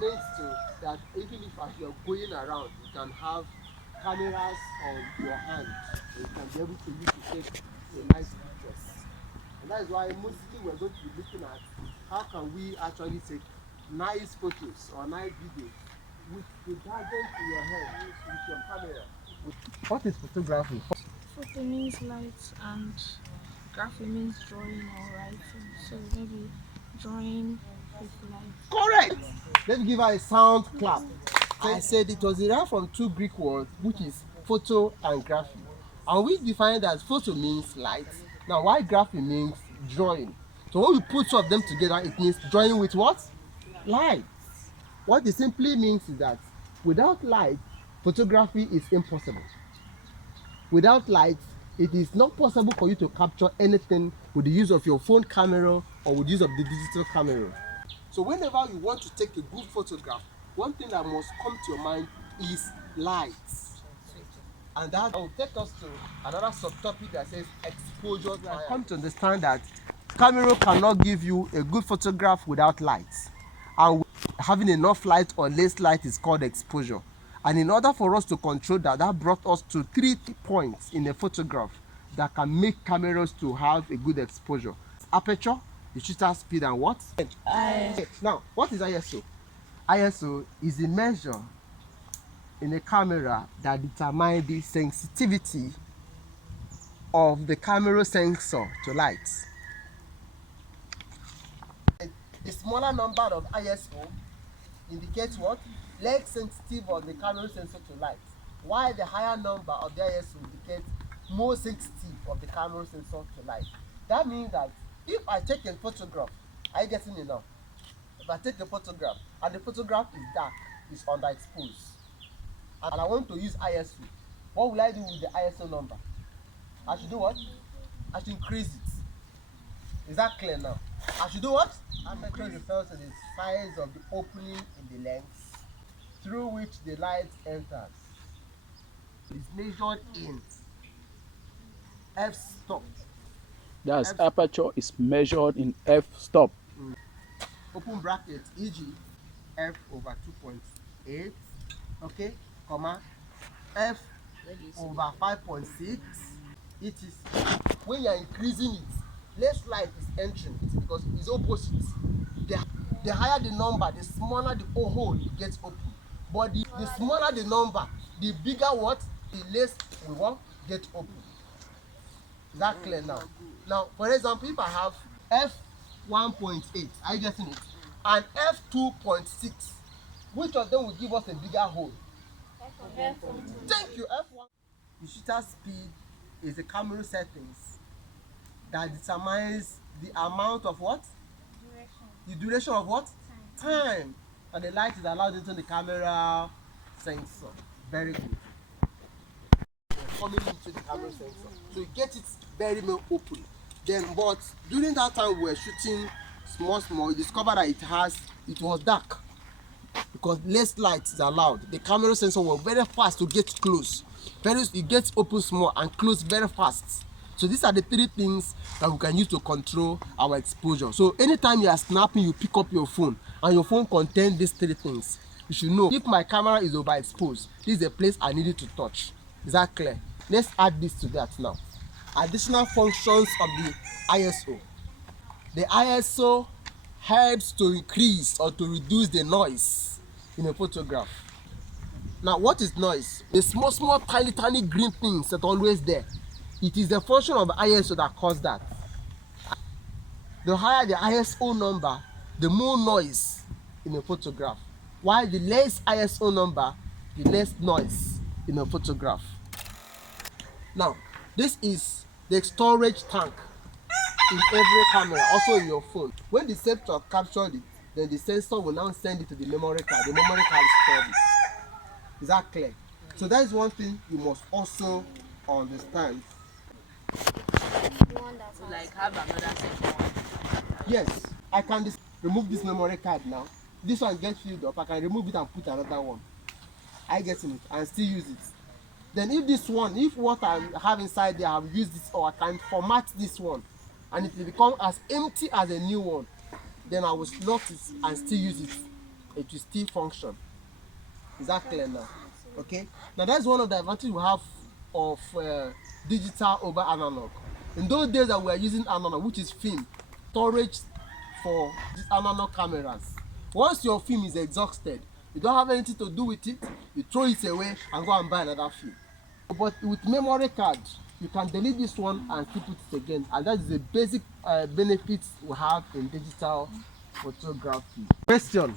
meant to that even if as you're going around, you can have cameras on your hand, and you can be able to use to take a nice pictures. And that is why mostly we're going to be looking at how can we actually take nice photos or nice videos with the gadget in your hand, with your camera. What is photography? Photo means light and graphic means drawing or writing. So maybe drawing with light. Correct. Let's give her a sound clap. I said it was derived from two Greek words, which is photo and graphy. And we define that photo means light. Now, why graphy means drawing. So when we put two of them together, it means drawing with what? Light. What it simply means is that without light, photography is impossible. Without light, it is not possible for you to capture anything with the use of your phone camera or with the use of the digital camera. So whenever you want to take a good photograph, one thing that must come to your mind is light. And that will take us to another subtopic that says exposure. I come to understand that camera cannot give you a good photograph without light. And having enough light or less light is called exposure. And in order for us to control that, that brought us to 3 points in a photograph that can make cameras to have a good exposure. Aperture, the shutter speed, and what? ISO. Now, what is ISO? ISO is the measure in a camera that determines the sensitivity of the camera sensor to light. The smaller number of ISO indicates what? Less sensitive of the camera sensor to light, while the higher number of the ISO indicates more sensitive of the camera sensor to light. That means that if I take a photograph, are you getting it now? If I take a photograph and the photograph is dark, is underexposed, and I want to use ISO, what will I do with the ISO number? I should do what? I should increase it. Is that clear now? I should do what? Aperture refers to the size of the opening in the lens through which the light enters. It's measured in f-stop. That's aperture is measured in f-stop. Open bracket, e.g. f over 2.8, okay, comma, f over 5.6. It is when you are increasing it, less light is entering it because it's opposite. The higher the number, the smaller the hole gets open. But the smaller the number, the bigger what? The less we want get open. Is that clear now? Now, for example, if I have f1.8, are you getting it? And f2.6, which of them will give us a bigger hole? Thank you. F1. The shutter speed is the camera settings that determines the amount of what? Duration. The duration of what? Time. And the light is allowed into the camera sensor. Very good. Coming into the camera sensor. So you get it very well open. Then, but during that time we were shooting small, you discover that it was dark because less light is allowed. The camera sensor was very fast to get close. It gets open small and close very fast. So these are the 3 things that we can use to control our exposure. So anytime you are snapping, you pick up your phone and your phone contains these 3 things. You should know if my camera is overexposed, this is a place I needed to touch. Is that clear? Let's add this to that now. Additional functions of the ISO. The ISO helps to increase or to reduce the noise in a photograph. Now, what is noise? The small, tiny green things that are always there. It is the function of the ISO that causes that. The higher the ISO number, the more noise in a photograph. While the less ISO number, the less noise in a photograph. Now, this is the storage tank in every camera, also in your phone. When the sensor captured it, then the sensor will now send it to the memory card. The memory card is stored it. Is that clear? So that is one thing you must also understand. Like have another section. Yes, I can remove this memory card now. This one gets filled up. I can remove it and put another one. I get in it and still use it. Then if what I have inside there, I have used this, or I can format this one and it will become as empty as a new one, then I will slot it and still use it it will still function. Is that clear now? Okay. Now that's one of the advantages we have of digital over analog. In those days that we are using analog, which is film, storage for these analog cameras. Once your film is exhausted, you don't have anything to do with it, you throw it away and go and buy another film. But with memory card, you can delete this one and keep it again, and that is the basic benefits we have in digital photography. Question: